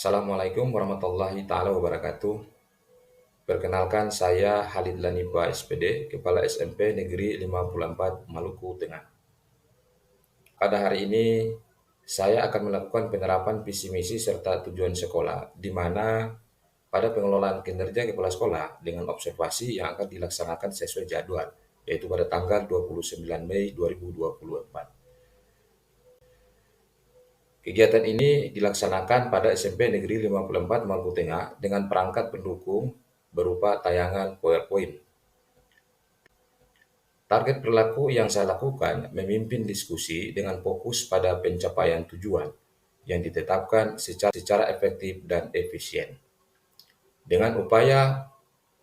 Assalamualaikum warahmatullahi taala wabarakatuh. Perkenalkan saya Halid Lanipa SPD, Kepala SMP Negeri 54 Maluku Tengah. Pada hari ini saya akan melakukan penerapan visi misi serta tujuan sekolah, di mana pada pengelolaan kinerja kepala sekolah dengan observasi yang akan dilaksanakan sesuai jadwal, yaitu pada tanggal 29 Mei 2024. Kegiatan ini dilaksanakan pada SMP Negeri 54 Maluku Tengah dengan perangkat pendukung berupa tayangan PowerPoint. Target perilaku yang saya lakukan memimpin diskusi dengan fokus pada pencapaian tujuan yang ditetapkan secara efektif dan efisien. Dengan upaya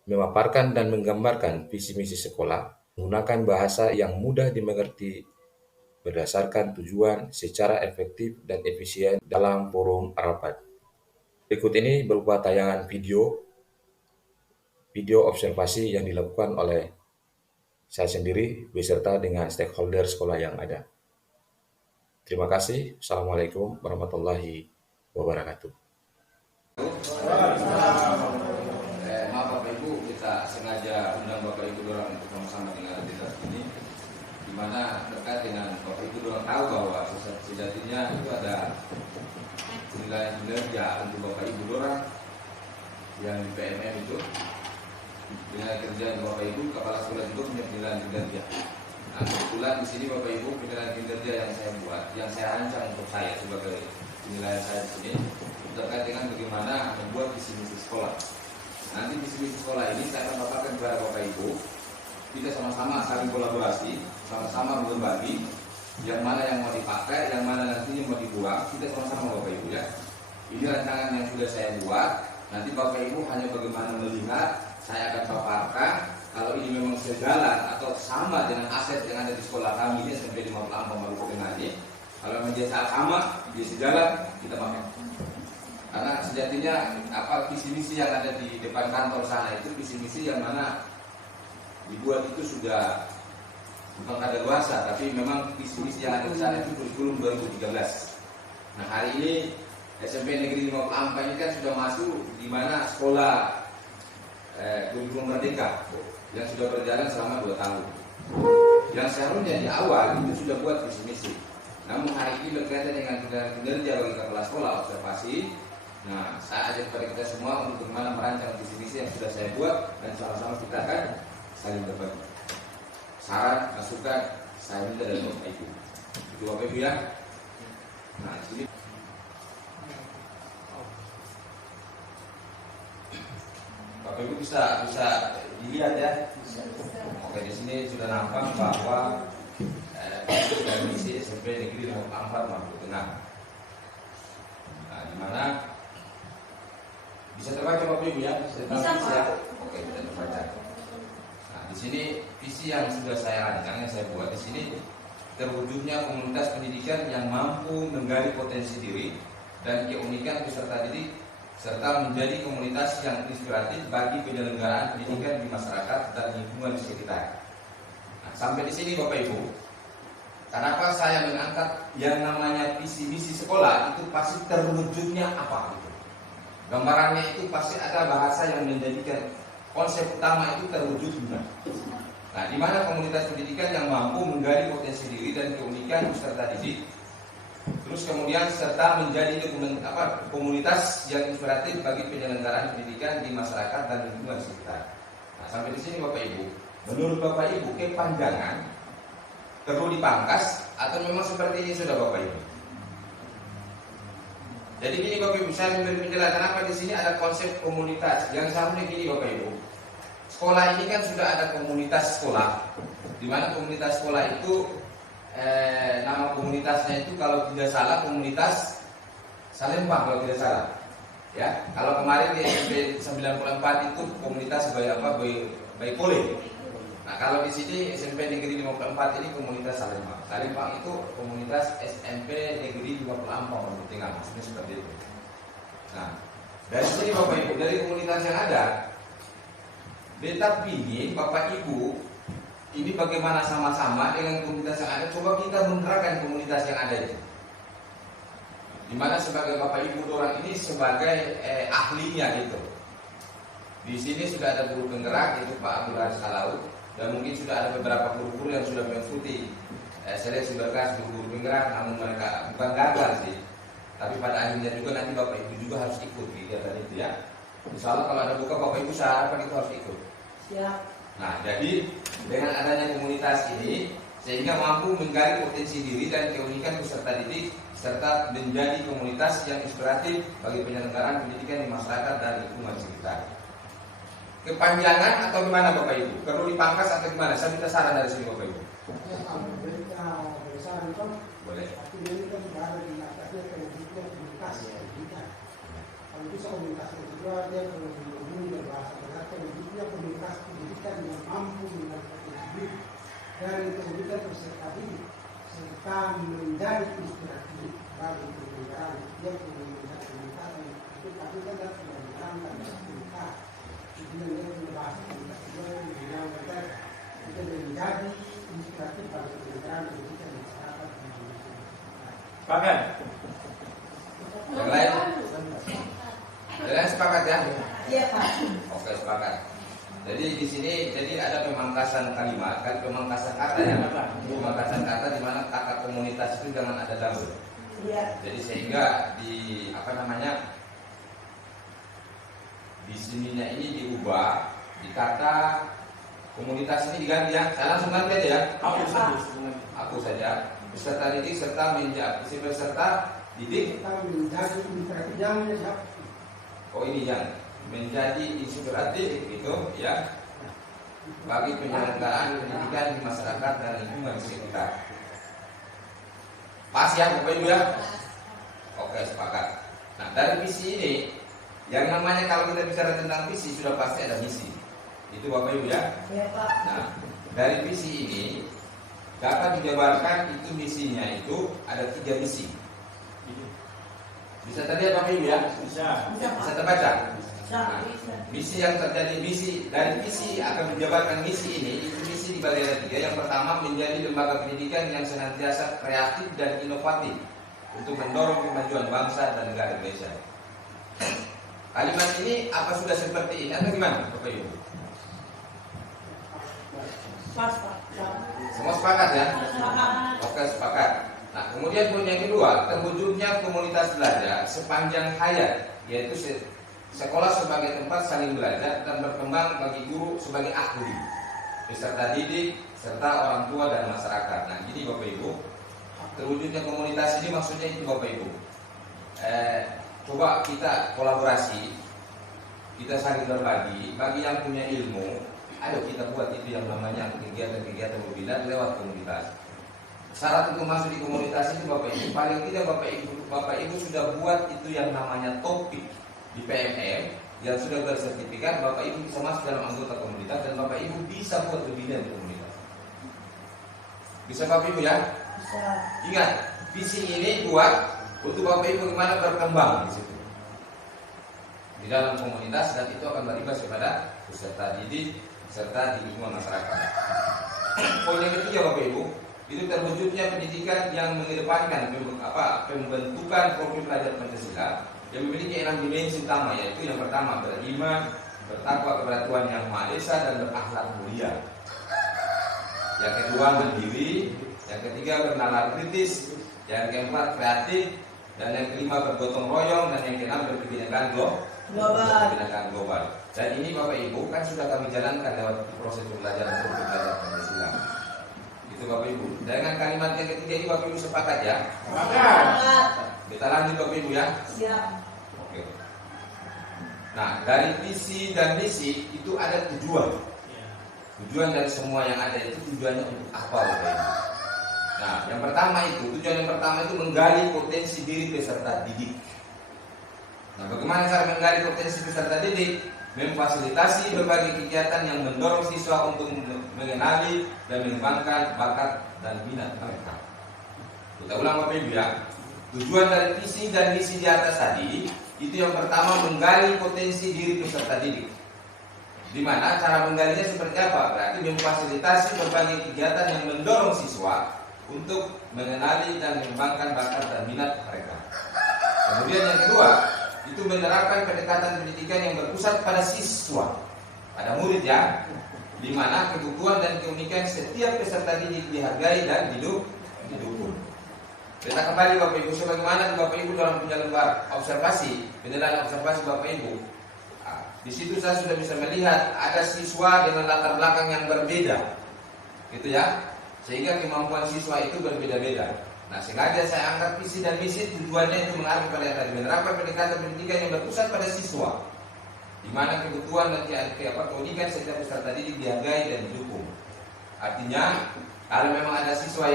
memaparkan dan menggambarkan visi misi sekolah menggunakan bahasa yang mudah dimengerti berdasarkan tujuan secara efektif dan efisien dalam forum rapat. Berikut ini berupa tayangan video observasi yang dilakukan oleh saya sendiri beserta dengan stakeholder sekolah yang ada. Terima kasih. Assalamualaikum warahmatullahi wabarakatuh. Maaf Bapak Ibu, kita sengaja undang Bapak Ibu dorang untuk sama-sama dengan kita ini, di mana terkait dengan Bapak Ibu dorang tahu bahwa sejatinya itu ada penilaian kinerja untuk Bapak Ibu dorang yang di PMM itu. Penilaian kerja Bapak Ibu, kepala sekolah juga punya penilaian kinerja. Nah, kebetulan di sini Bapak Ibu penilaian kinerja yang saya buat, yang saya rancang untuk saya sebagai penilaian saya di sini terkait dengan bagaimana membuat visi misi sekolah. Nanti visi misi sekolah ini saya akan paparkan kepada Bapak Ibu. Kita sama-sama saling kolaborasi, sama-sama berbagi yang mana yang mau dipakai, yang mana nantinya mau dibuang. Kita sama-sama Bapak Ibu ya. Ini rancangan yang sudah saya buat. Nanti Bapak Ibu hanya bagaimana melihat. Saya akan paparkan kalau ini memang sejalan atau sama dengan aset yang ada di sekolah kami ini SMP 54 Maluku Tengah ini. Kalau memang dia sama, dia sejalan, kita pakai. Karena sejatinya visi misi yang ada di depan kantor sana itu visi misi yang mana dibuat itu sudah bukan kadaluarsa, tapi memang visi misi yang ada di sana itu kurikulum 2013. Nah hari ini SMP Negeri 54 ini kan sudah masuk di mana sekolah kurikulum Merdeka yang sudah berjalan selama 2 tahun. Yang seharusnya di awal itu sudah buat visi misi. Namun hari ini berkaitan dengan kinerja bagi kepala sekolah observasi. Nah, saya ajak kepada kita semua untuk bagaimana merancang visi misi yang sudah saya buat dan sama-sama kita akan saling berbagi. Saran, masukan, saya minta dari Bapak Ibu. Itu Bapak Ibu ya. Nah, di sini Bapak Ibu bisa dilihat ya. Oke, di sini sudah nampak bahwa misi SMP Negeri 54 Maluku Tengah. Nah, di mana bisa terbaca Bapak Ibu ya? Bisa ya? Oke, bisa terbaca. Nah, di sini visi yang sudah saya rancang, yang saya buat di sini terwujudnya komunitas pendidikan yang mampu menggali potensi diri dan keunikan peserta didik serta menjadi komunitas yang inspiratif bagi penyelenggaraan pendidikan di masyarakat dan lingkungan di sekitar. Nah, sampai di sini Bapak Ibu, kenapa saya mengangkat yang namanya visi misi sekolah itu pasti terwujudnya apa gitu. Gambarannya itu pasti ada bahasa yang menjadikan konsep utama itu terwujudnya. Nah, di mana komunitas pendidikan yang mampu menggali potensi diri dan keunikan peserta didik. Terus kemudian serta menjadi komunitas yang inspiratif bagi penyelenggaraan pendidikan di masyarakat dan lingkungan sekitar. Nah, sampai di sini Bapak Ibu, menurut Bapak Ibu kepanjangan perlu dipangkas atau memang seperti ini sudah Bapak Ibu? Jadi gini Bapak Ibu, saya memberi penjelasan kenapa di sini ada konsep komunitas. Yang seharusnya gini Bapak Ibu, sekolah ini kan sudah ada komunitas sekolah, di mana komunitas sekolah itu nama komunitasnya itu kalau tidak salah komunitas Salembah kalau tidak salah. Ya, kalau kemarin di SMP 94 itu komunitas Baikole. Nah, kalau di sini SMP Negeri 54 ini komunitas Salembah. Salembah itu komunitas SMP Negeri 54 Maluku Tengah, maksudnya seperti itu. Nah, dari sini Bapak Ibu, dari komunitas yang ada, beta pilih Bapak Ibu ini bagaimana sama-sama dengan komunitas yang ada. Coba kita menerapkan komunitas yang ada itu. Dimana sebagai Bapak Ibu orang ini sebagai ahlinya gitu. Di sini sudah ada guru penggerak yaitu Pak Abdul Haris Alau, dan mungkin sudah ada beberapa guru-guru yang sudah mengikuti seleksi berkas guru penggerak, namun mereka bukan gagal sih, tapi pada akhirnya juga nanti Bapak Ibu juga harus ikut kegiatan itu ya. Insya Allah kalau ada buka Bapak Ibu seharapan itu harus ikut. Siap. Nah, jadi dengan adanya komunitas ini sehingga mampu menggali potensi diri dan keunikan peserta didik serta menjadi komunitas yang inspiratif bagi penyelenggaraan pendidikan di masyarakat dan lingkungan sekitar. Kepanjangan atau gimana Bapak Ibu? Perlu dipangkas atau gimana? Saya minta saran dari sini Bapak Ibu. Boleh. Kalau bisa komunitas yang kedua, dia perlu menghubungi berbahasa bahasa wujudnya komunitas pendidikan yang mampu meningkatkan diri dan kemudian peserta didik serta menjadi inspiratif bagi penyelenggaraan yang menjadi komunitas itu tapi kan harus menjalankan komunitas itu yang dia berbahasa komunitas itu yang menjalankan itu menjadi inspiratif bagi penyelenggaraan pendidikan masyarakat. Sepakat? Yang lain? Yang lain sepakat ya? Iya Pak. Oke, sepakat. Jadi di sini ada pemangkasan kalimat, kan pemangkasan kata ya. Pemangkasan kata di mana kata komunitas itu jangan ada double. Iya. Jadi sehingga di di sininya ini diubah, di kata komunitas ini diganti ya. Saya langsung ganti aja ya. Aku saja. Peserta didik serta menjadi peserta didik. Kita menjadi inspiratif yang siap. Oh ini yang menjadi inspiratif gitu ya bagi penyelenggaraan pendidikan di masyarakat dan lingkungan sekitar. Pas ya Bapak Ibu ya? Oke, sepakat. Nah dari visi ini yang namanya kalau kita bicara tentang visi sudah pasti ada misi. Itu Bapak Ibu ya? Iya Pak. Nah dari visi ini dapat dijabarkan itu misinya itu ada 3 misi. Bisa terlihat Bapak Ibu ya? Bisa terbaca? Nah, misi yang terjadi dari visi akan menjabarkan misi ini itu misi dibagi ada 3. Yang pertama menjadi lembaga pendidikan yang senantiasa kreatif dan inovatif untuk mendorong kemajuan bangsa dan negara Indonesia. Kalimat ini apa sudah seperti ini atau gimana Bapak Ibu? Pas Pak. Semua sepakat ya? Oke, sepakat. Nah, kemudian poin yang kedua, terwujudnya komunitas belajar sepanjang hayat, yaitu sekolah sebagai tempat saling belajar dan berkembang bagi guru sebagai ahli, peserta didik, serta orang tua dan masyarakat. Nah, jadi Bapak Ibu, terwujudnya komunitas ini maksudnya itu Bapak Ibu. Coba kita kolaborasi, kita saling berbagi, bagi yang punya ilmu, ayo kita buat itu yang namanya kegiatan-kegiatan webinar lewat komunitas. Syarat untuk masuk di komunitas itu Bapak Ibu, paling tidak Bapak Ibu sudah buat itu yang namanya topik di PMM yang sudah bersertifikat. Bapak Ibu bisa masuk dalam anggota komunitas dan Bapak Ibu bisa buat webinar di komunitas. Bisa Bapak Ibu ya? Bisa. Ingat, visi ini buat untuk Bapak Ibu bagaimana berkembang di situ di dalam komunitas, dan itu akan berimbas kepada peserta didik serta di lingkungan masyarakat. Poin yang ketiga Bapak Ibu, itu terwujudnya pendidikan yang mengedepankan pembentukan profil pelajar Pancasila yang memiliki 6 dimensi utama, yaitu yang pertama beriman, bertakwa kepada Tuhan Yang Maha Esa dan berakhlak mulia. Yang kedua mandiri, yang ketiga bernalar kritis, yang keempat kreatif, dan yang kelima bergotong royong, dan yang keenam berkebinekaan global. Dan ini Bapak Ibu kan sudah kami jalankan lewat proses pembelajaran profil pelajar Pancasila. Itu Bapak Ibu. Dengan kalimat yang ketiga ini Bapak Ibu sepakat ya? Sepakat. Kita lanjut Bapak Ibu ya. Siap. Oke. Nah, dari visi dan misi itu ada tujuan. Tujuan dari semua yang ada itu tujuannya untuk apa Bapak Ibu? Nah, yang pertama tujuan yang pertama itu menggali potensi diri peserta didik. Nah, bagaimana cara menggali potensi peserta didik? Memfasilitasi berbagai kegiatan yang mendorong siswa untuk mengenali dan mengembangkan bakat dan minat mereka. Kita ulang Bapak Ibu ya. Tujuan dari visi dan misi di atas tadi itu yang pertama menggali potensi diri peserta didik. Di mana cara menggalinya seperti apa? Berarti memfasilitasi berbagai kegiatan yang mendorong siswa untuk mengenali dan mengembangkan bakat dan minat mereka. Kemudian yang kedua, itu menerapkan pendekatan pendidikan yang berpusat pada siswa, pada murid ya, di mana kebutuhan dan keunikan setiap peserta didik dihargai dan didukung. Kita kembali Bapak Ibu, sebagaimana Bapak Ibu dalam punya lembar observasi, penilaian observasi Bapak Ibu. Di situ saya sudah bisa melihat ada siswa dengan latar belakang yang berbeda, gitu ya, sehingga kemampuan siswa itu berbeda-beda. Nah, sengaja saya angkat visi dan misi, tujuannya itu mengarah pada yang tadi, menerapkan pendekatan pendidikan yang berpusat pada siswa, di mana kebutuhan dan keunikan setiap peserta didik dihargai dan didukung. Artinya, kalau memang ada siswa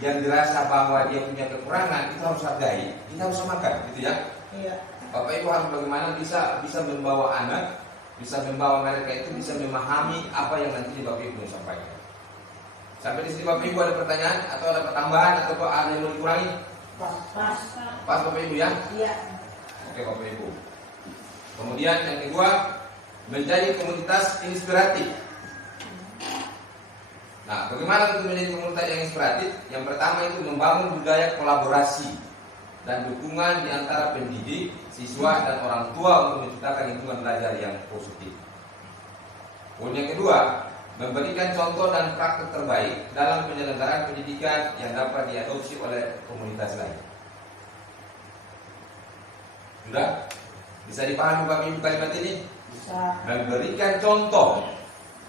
yang dirasa bahwa dia punya kekurangan, kita harus hargai, kita harus samakan, gitu ya. Iya. Bapak Ibu harus bagaimana bisa membawa anak, bisa membawa mereka itu bisa memahami apa yang nanti Bapak Ibu sampaikan. Sampai di sini Bapak Ibu ada pertanyaan atau ada pertambahan atau ada yang mau dikurangi? Pas. Pas Bapak Ibu ya? Iya. Oke Bapak Ibu. Kemudian yang kedua, menjadi komunitas inspiratif. Nah, bagaimana untuk menjadi komunitas yang inspiratif? Yang pertama itu membangun budaya kolaborasi dan dukungan di antara pendidik, siswa, dan orang tua untuk menciptakan lingkungan belajar yang positif. Kemudian yang kedua, memberikan contoh dan praktik terbaik dalam penyelenggaraan pendidikan yang dapat diadopsi oleh komunitas lain. Sudah? Bisa dipahami Bapak Ibu kalimat ini? Bisa. Memberikan contoh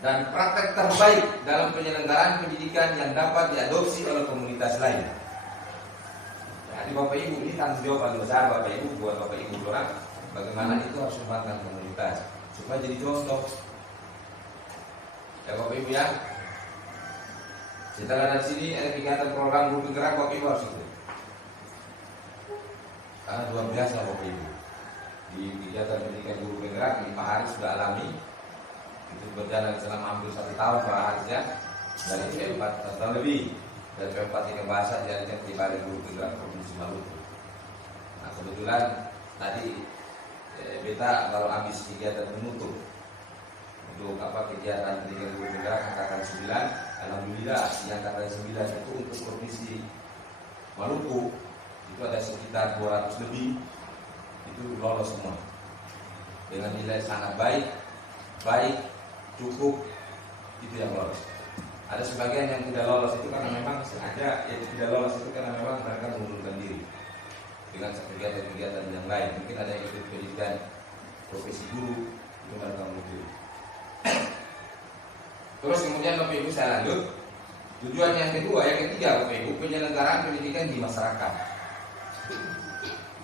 dan praktek terbaik dalam penyelenggaraan pendidikan yang dapat diadopsi oleh komunitas lain. Jadi Bapak Ibu, ini tanggung jawab paling besar Bapak Ibu buat Bapak Ibu orang, bagaimana itu harus membangun komunitas supaya jadi contoh. Ya Bapak Ibu ya. Setelah dari sini ada kegiatan program guru penggerak, Bapak Ibu harus ikut. Karena luar biasa Bapak Ibu. Di kegiatan pendidikan guru penggerak ini Pak Haris sudah alami. Itu berjalan selama hampir 1 tahun Pak Haris ya. Dari P4 tahun lebih. Dari P4 tiga bahasa diadakan di Balai Guru Penggerak Provinsi Maluku. Nah kebetulan tadi beta baru habis kegiatan penutup untuk kegiatan pendidikan guru penggerak angkatan 9. Alhamdulillah di angkatan 9 itu untuk provinsi Maluku itu ada sekitar 200 lebih, itu lolos semua dengan nilai sangat baik, cukup, itu yang lolos. Ada sebagian yang tidak lolos itu karena memang sengaja, yang tidak lolos itu karena memang mereka mengundurkan diri dengan kegiatan-kegiatan yang lain. Mungkin ada yang ikut pendidikan profesi guru, itu mereka mundur. Terus kemudian Bapak Ibu saya lanjut. Tujuan yang ketiga Bapak Ibu, penyelenggaraan pendidikan di masyarakat.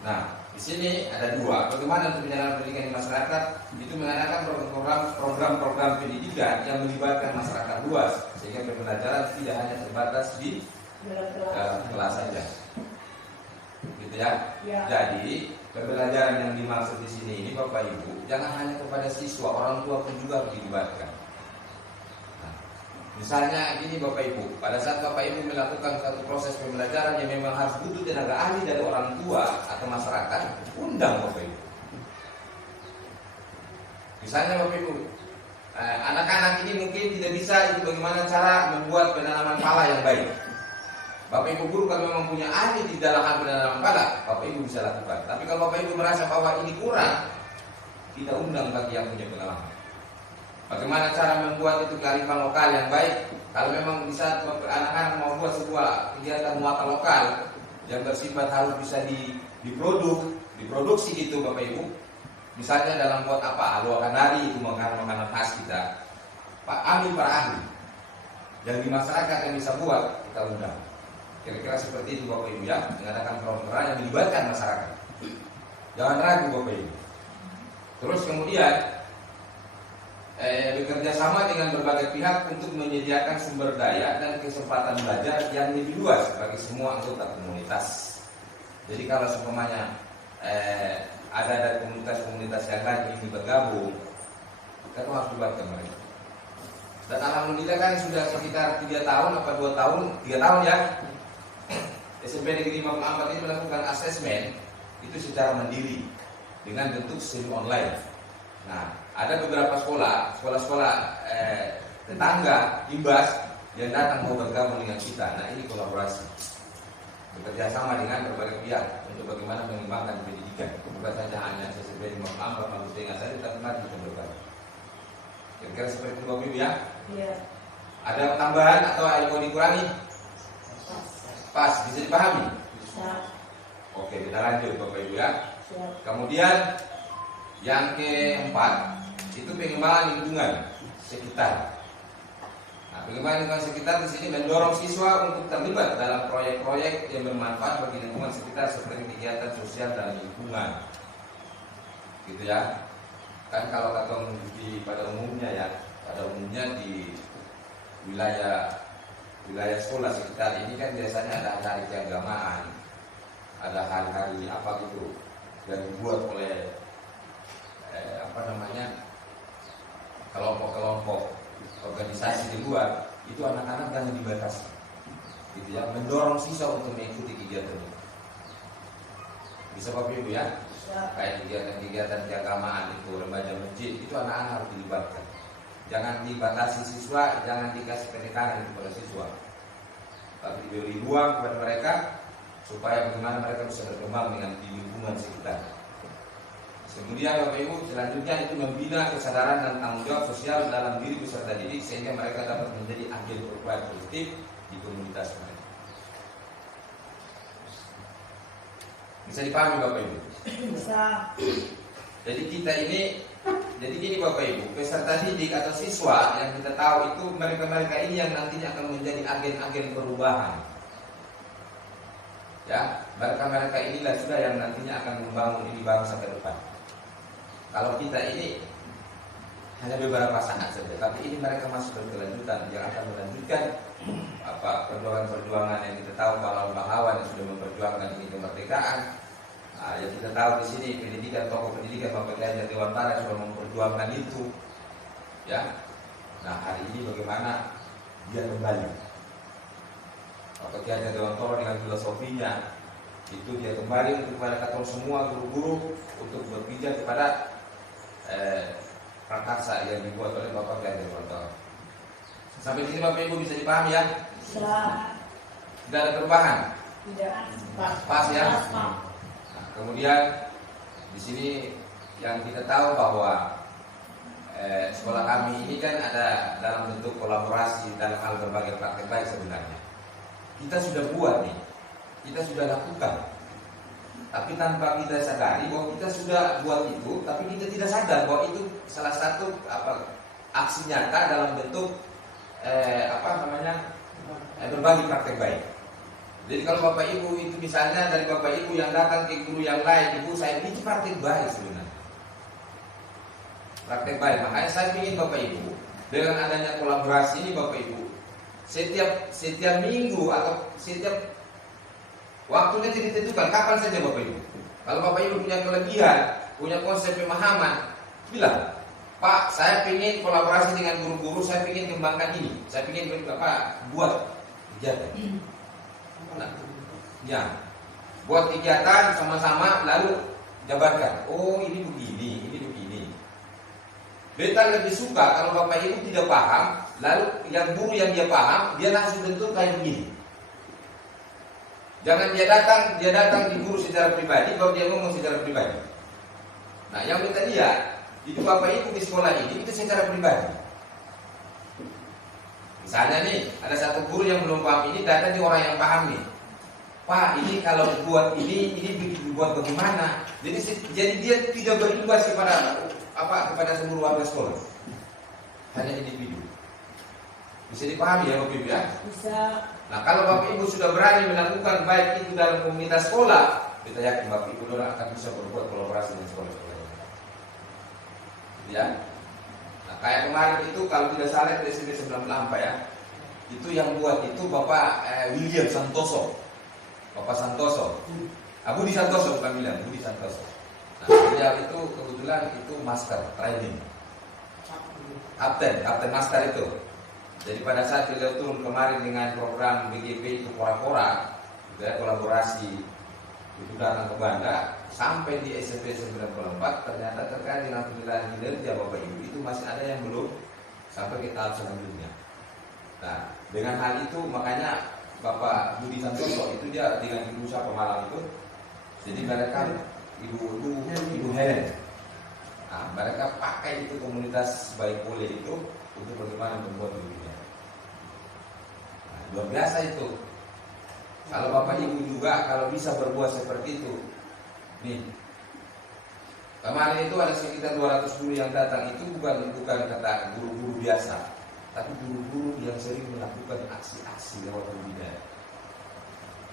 Nah, di sini ada dua. Bagaimana untuk penyelenggaraan pendidikan di masyarakat? Itu mengadakan program-program pendidikan yang melibatkan masyarakat luas, sehingga pembelajaran tidak hanya terbatas di dalam kelas saja. Gitu ya. Jadi pembelajaran yang dimaksud di sini ini Bapak Ibu, jangan hanya kepada siswa, orang tua pun juga harus dilibatkan. Misalnya gini Bapak Ibu, pada saat Bapak Ibu melakukan satu proses pembelajaran yang memang harus butuh tenaga ahli dari orang tua atau masyarakat, undang Bapak Ibu. Misalnya Bapak Ibu, anak-anak ini mungkin tidak bisa itu bagaimana cara membuat penanaman pala yang baik. Bapak Ibu guru kalau memang punya ahli di dalam hal penanaman pala, Bapak Ibu bisa lakukan. Tapi kalau Bapak Ibu merasa bahwa ini kurang, kita undang bagi yang punya pengalaman. Bagaimana cara membuat itu kearifan lokal yang baik? Kalau memang bisa anak-anak mau buat sebuah kegiatan muatan lokal yang bersifat harus bisa diproduksi gitu Bapak Ibu. Misalnya dalam buat luakan nari itu makanan khas kita. Ambil para ahli yang di masyarakat yang bisa buat, kita undang. Kira-kira seperti itu Bapak Ibu ya, mengadakan program yang melibatkan masyarakat. Jangan ragu Bapak Ibu. Terus kemudian bekerja sama dengan berbagai pihak untuk menyediakan sumber daya dan kesempatan belajar yang lebih luas bagi semua anggota komunitas. Jadi kalau seumpamanya ada komunitas-komunitas yang lain ingin bergabung, kita harus libatkan mereka. Dan alhamdulillah kan sudah sekitar 3 tahun apa 2 tahun, 3 tahun ya. SMP Negeri 54 ini melakukan asesmen itu secara mandiri dengan bentuk semi online. Nah, ada beberapa sekolah tetangga, imbas yang datang mau bergabung dengan kita. Nah, ini kolaborasi. bekerja sama dengan berbagai pihak untuk bagaimana mengembangkan pendidikan, bukan saja hanya sesuai dengan Mampang Maluku Tengah saja, tapi mari kita berbagai. Kira-kira seperti itu Bapak Ibu ya. Iya. Ada tambahan atau yang mau dikurangi? Pas, bisa dipahami? Bisa. Oke, kita lanjut Bapak Ibu ya. Siap. Kemudian yang keempat itu pengembangan lingkungan sekitar. Nah, pengembangan lingkungan sekitar di sini mendorong siswa untuk terlibat dalam proyek-proyek yang bermanfaat bagi lingkungan sekitar seperti kegiatan sosial dan lingkungan. Gitu ya. Kan kalau kata pada umumnya ya, pada umumnya di wilayah sekolah sekitar ini kan biasanya ada hari keagamaan, ada hari-hari apa gitu yang dibuat oleh kelompok-kelompok organisasi di luar. Itu anak-anak jangan dibatasi, gitu ya, mendorong siswa untuk mengikuti kegiatan itu. Bisa Bapak Ibu ya, kayak kegiatan-kegiatan keagamaan itu, remaja masjid, itu anak-anak harus dilibatkan. Jangan dibatasi siswa, jangan dikasih penekanan kepada siswa, tapi diberi ruang kepada mereka supaya bagaimana mereka bisa berkembang dengan di lingkungan sekitar. Kemudian Bapak Ibu selanjutnya itu membina kesadaran dan tanggung jawab sosial dalam diri peserta didik sehingga mereka dapat menjadi agen perubahan positif di komunitas mereka. Bisa dipahami Bapak Ibu? Bisa. Jadi kita ini, jadi gini Bapak Ibu, peserta didik atau siswa yang kita tahu itu mereka-mereka ini yang nantinya akan menjadi agen-agen perubahan. Ya, mereka-mereka inilah sudah yang nantinya akan membangun ini bangsa ke depan. Kalau kita ini hanya beberapa saat saja, tapi ini mereka masih berkelanjutan, yang akan melanjutkan perjuangan-perjuangan yang kita tahu pahlawan-pahlawan yang sudah memperjuangkan ini kemerdekaan. Nah, yang kita tahu di sini pendidikan, tokoh pendidikan Bapak Kiai Jatiwantaran sudah memperjuangkan itu, ya. Nah, hari ini bagaimana dia kembali? Bapak Kiai Jatiwantaran dengan filosofinya itu dia kembali untuk kepada kita semua guru-guru untuk berpijak kepada prakarsa yang dibuat oleh Bapak Kiai Jatiwantaran. Sampai sini Bapak Ibu bisa dipahami ya? Bisa. Tidak ada perubahan. Tidak. Pas ya. Nah, kemudian di sini yang kita tahu bahwa sekolah kami ini kan ada dalam bentuk kolaborasi dalam hal berbagai praktek baik sebenarnya. Kita sudah buat nih, kita sudah lakukan, tapi tanpa kita sadari bahwa kita sudah buat itu, tapi kita tidak sadar bahwa itu salah satu aksi nyata dalam bentuk berbagi praktek baik. Jadi kalau Bapak Ibu itu misalnya dari Bapak Ibu yang datang ke guru yang lain, Ibu saya ini praktek baik sebenarnya. Praktek baik, makanya saya ingin Bapak Ibu dengan adanya kolaborasi ini Bapak Ibu setiap minggu atau setiap waktunya tidak ditentukan kapan saja Bapak Ibu. Kalau Bapak Ibu punya kelebihan, punya konsep pemahaman, bilang, Pak, saya ingin kolaborasi dengan guru-guru, saya ingin kembangkan ini, saya ingin buat kegiatan. Nah, ya, buat kegiatan sama-sama lalu jabarkan. Oh, ini begini, ini begini. Beta lebih suka kalau Bapak Ibu tidak paham, lalu yang guru yang dia paham, dia langsung bentuk kayak begini. Jangan dia datang di guru secara pribadi, baru dia ngomong secara pribadi. Nah, yang kita lihat itu Bapak Ibu di sekolah ini itu secara pribadi. Misalnya nih, ada satu guru yang belum paham ini, datang di orang yang paham nih. Pak, ini kalau buat ini dibuat bagaimana? Jadi dia tidak berimbas kepada seluruh warga sekolah. Hanya individu. Bisa dipahami ya Bapak Ibu ya? Bisa. Nah, kalau Bapak Ibu sudah berani melakukan baik itu dalam komunitas sekolah, kita yakin Bapak Ibu akan bisa berbuat kolaborasi dengan sekolah-sekolah. Ya. Nah, kayak kemarin itu kalau tidak salah dari SMP 94 ya. Itu yang buat itu Bapak William Santoso. Bapak Santoso. Budi Santoso bukan William, Budi Santoso. Nah, beliau itu kebetulan itu master training. Kapten master itu. Jadi pada saat beliau turun kemarin dengan program BGP itu pora-pora, gitu ya, kolaborasi itu datang ke Banda sampai di SMP 94 ternyata terkait dengan penilaian kinerja Bapak Ibu itu masih ada yang belum sampai ke tahap selanjutnya. Nah, dengan hal itu makanya Bapak Budi Santoso itu dia dengan Ibu siapa Malang itu, jadi mereka Ibu Helen. Nah, mereka pakai itu komunitas baik boleh itu untuk bagaimana membuat dirinya. Nah, luar biasa itu. Kalau Bapak Ibu juga kalau bisa berbuat seperti itu, nih. Kemarin itu ada sekitar 200 guru yang datang, itu bukan kata guru-guru biasa, tapi guru-guru yang sering melakukan aksi-aksi lewat budaya.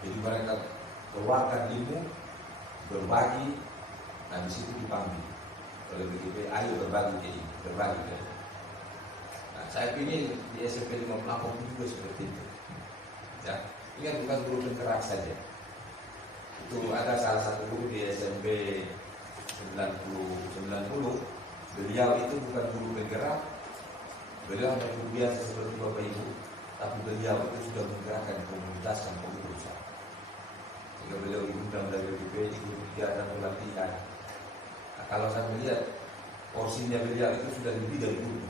Jadi mereka keluarkan ilmu, berbagi, nah di situ dipanggil oleh BGP, ayo berbagi ini, berbagi. Nah, saya ingin di SMP 58 juga seperti itu. Ya, ini bukan guru penggerak saja. Itu ada salah satu guru di SMP 90, beliau itu bukan guru penggerak, beliau hanya guru biasa seperti Bapak Ibu, tapi beliau itu sudah menggerakkan komunitas dan pengurusan. Jika beliau diundang dari BPP ikut kegiatan pelatihan. Nah, kalau saya melihat porsinya beliau itu sudah lebih dari guru.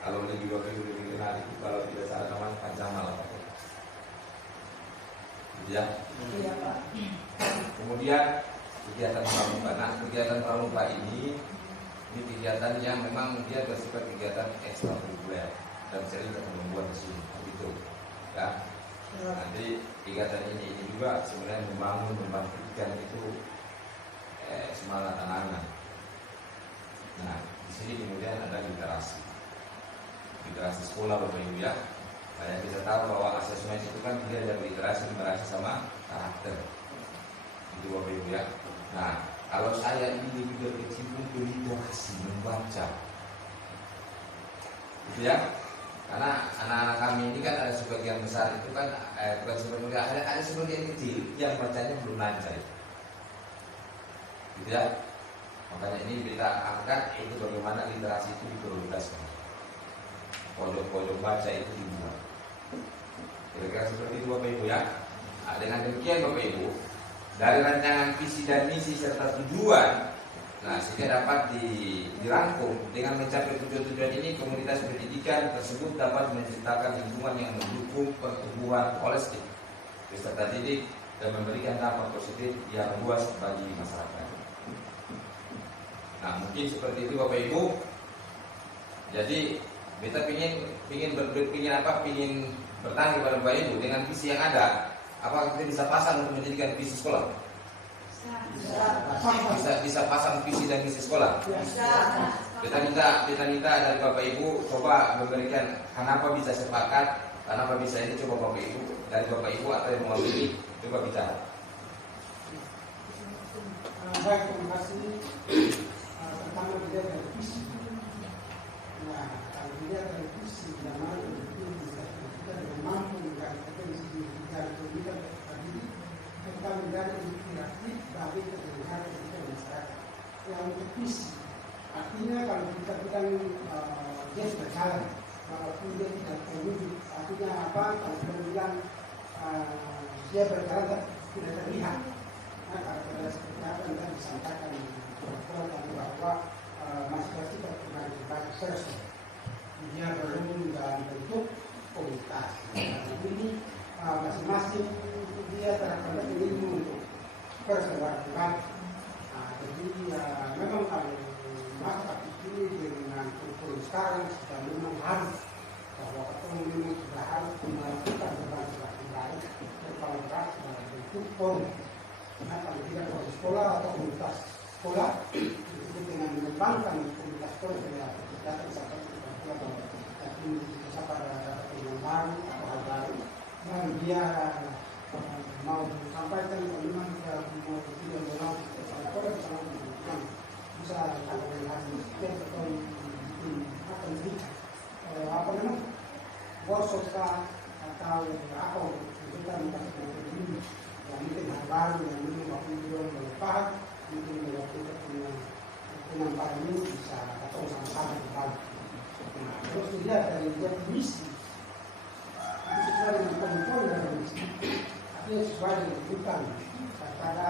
Kalau lebih Bapak Ibu lebih kenal itu kalau tidak salah namanya Pak Jamal apa ya. Iya, Pak. Kemudian kegiatan pramuka. Nah, kegiatan pramuka ini kegiatan yang memang dia bersifat kegiatan ekstrakurikuler dan sering membuat di sini, begitu. Ya. Nanti kegiatan ini juga sebenarnya membangkitkan itu semangat anak-anak. Nah, di sini kemudian ada literasi sekolah Bapak Ibu ya. Kayak kita tahu bahwa asesmen itu kan dia ada literasi sama karakter. Itu Bapak Ibu ya. Nah, kalau saya ini lebih berkecimpung ke literasi, membaca, gitu ya. Karena anak-anak kami ini kan ada sebagian besar itu kan bukan sebagian, ada sebagian kecil yang bacanya belum lancar, gitu ya. Makanya ini kita angkat itu bagaimana literasi itu diprioritaskan, pojok-pojok baca itu dibuat. Kira-kira seperti itu Bapak Ibu ya. Nah, dengan demikian Bapak Ibu, dari rancangan visi dan misi serta tujuan, nah sehingga dapat dirangkum dengan mencapai tujuan-tujuan ini, komunitas pendidikan tersebut dapat menciptakan lingkungan yang mendukung pertumbuhan holistik peserta didik dan memberikan dampak positif yang luas bagi masyarakat. Nah mungkin seperti itu Bapak Ibu. Jadi kita ingin bertanya kepada Bapak Ibu dengan visi yang ada. Apakah kita bisa pasang untuk menjadikan visi sekolah? Bisa pasang visi dan misi sekolah? Bisa. Kita minta dari Bapak Ibu coba memberikan kenapa bisa sepakat, kenapa bisa ini, coba Bapak Ibu dari Bapak Ibu atau yang mewakili coba bicara. Baik, terima kasih. Pertama dilihat dari visi. Nah, kalau dilihat dari visi, yang mana itu bisa kita dengan mampu menggantikan dari pendidikan tadi, kita menjadi inspiratif bagi kepentingan pendidikan masyarakat. Yang untuk visi, artinya kalau kita bilang dia berjalan, walaupun dia tidak terwujud, artinya apa? Kalau kita bilang dia berjalan tidak terlihat. Nah, kalau kita seperti apa yang disampaikan bahwa masing-masing perkembangan berbagai sosial dia belum dalam bentuk komunitas. Ini masing-masing dia terhadap ilmu untuk persebaran. Jadi memang kalau masa ini dengan kurikulum sekarang sudah memang harus bahwa ketemu memang sudah harus melakukan berbagai baik berkolaborasi dalam bentuk forum. Nah, kalau tidak di sekolah atau komunitas sekolah itu dengan mengembangkan komunitas sekolah saya datang sampai tapi bisa pada dapat yang baru atau hal baru dan dia mau sampaikan memang dia mau tidak mau sekolah bisa kalau dengan sistem atau apa namanya workshop atau apa kita melakukan ini yang mungkin hal baru yang mungkin waktu itu melepas mungkin waktu penyampaian ini bisa atau sama-sama kembali. Nah, terus dilihat dari definisi itu sesuai dengan ketentuan dari misi, artinya sesuai dengan kebutuhan daripada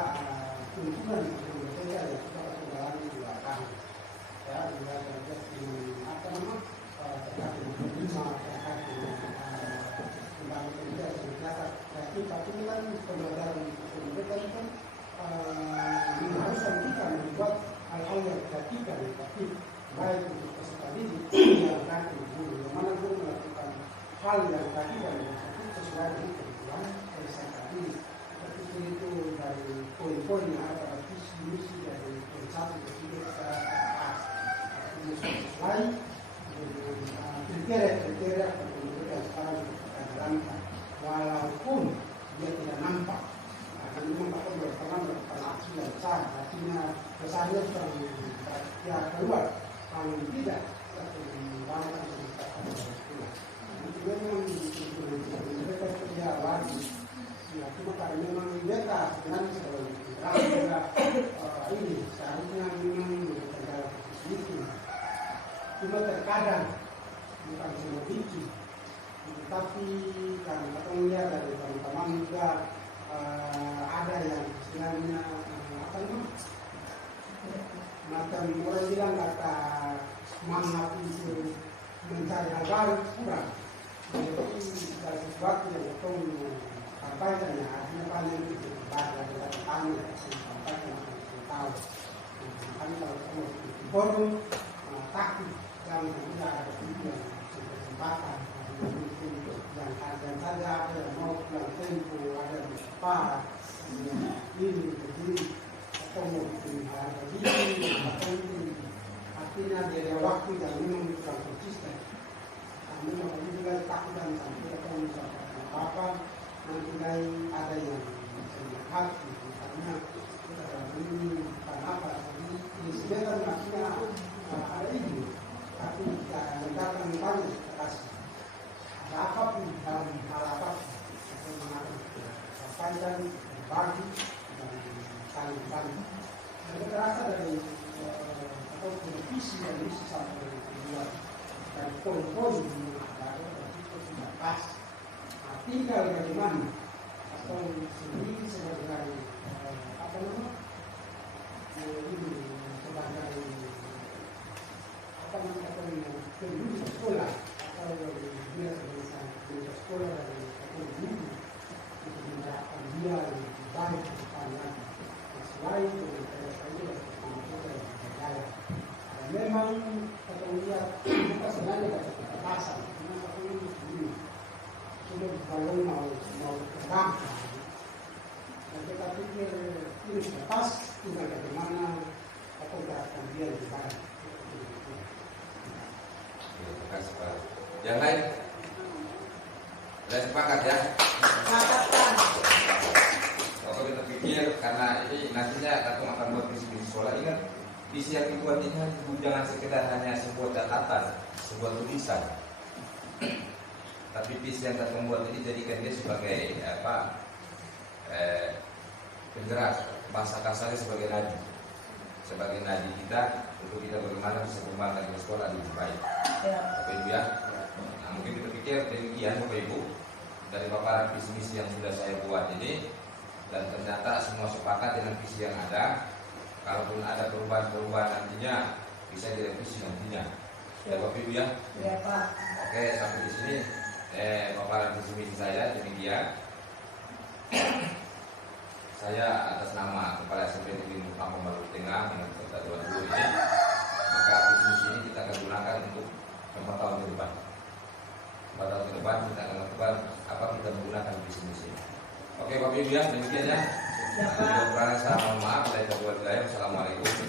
tuntunan yang berbeda yang kita jalani di belakang. Ya, dilihat dari apa namanya terkait dengan terkait dengan undang-undang besarnya sudah ya keluar paling tidak satu banyak itu memang mereka kerja lagi ya cuma karena memang mereka sebenarnya sebagai ini seharusnya memang bekerja itu cuma terkadang bukan semua bikin tetapi karena kita melihat dari teman-teman juga ada yang sebenarnya apa namanya macam orang bilang kata semangat itu mencari hal baru kurang. Jadi segala sesuatu yang kita sampaikan ya artinya paling itu baca dari kami sampaikan tahu. Kami kalau ketemu di forum takut dan tidak ada tujuan kesempatan yang ada saja ada yang mau pulang tempo ada di sekolah ini begini atau mau bikin hal begini atau ini artinya ada waktu yang memang kurang konsisten. Kami mau juga takut dan sampai atau misalkan apa nanti ada yang melihat karena ini bukan apa jadi sebenarnya maksudnya ada ini tapi yang datang banyak kita kasih ada apapun dalam hal apapun atau sampaikan berbagi dan saling berbagi dan terasa dari atau televisi yang bisa sampai keluar dan poin-poin yang ada itu sudah pas. Nah, tinggal bagaimana atau sendiri sebagai apa namanya ini sebagai apa namanya penduduk sekolah atau dia sebagai sekolah dari penduduk untuk menerapkan dia yang baik ke depannya. Selain itu saya berjaya. Memang kalau lihat kita sebenarnya ada kekerasan, karena satu ini sudah kalau mau terbang. Dan kita pikir ini sudah pas, tinggal bagaimana atau gerakan dia lebih baik. Terima kasih Pak. Yang lain? Sudah sepakat ya? Sepakatkan. Kalau kita pikir karena ini nantinya kita akan buat visi sekolah, ingat visi yang dibuat ini jangan sekedar hanya sebuah catatan, sebuah tulisan. Tapi visi yang kita membuat ini jadikan dia sebagai apa? Penggerak, bahasa kasarnya sebagai nadi kita untuk kita bagaimana bisa kembangkan ke sekolah lebih baik. Ya. Bapak Ibu ya. Nah, mungkin kita pikir demikian Bapak Ibu dari paparan visi misi yang sudah saya buat ini, dan ternyata semua sepakat dengan visi yang ada. Kalaupun ada perubahan-perubahan nantinya bisa direvisi nantinya. Ya Bapak Ibu ya. Ya Pak. Oke, sampai di sini paparan visi misi saya demikian. Saya atas nama Kepala SMP Negeri Kampung Maluku Tengah dengan Kota 22 ini, maka visi misi ini kita akan gunakan untuk 4 tahun ke depan. 4 tahun ke depan kita akan lakukan apa kita menggunakan visi misi. Oke Bapak Ibu ya, demikian ya. Ya, Pak. Kekurangan saya mohon maaf. Assalamualaikum.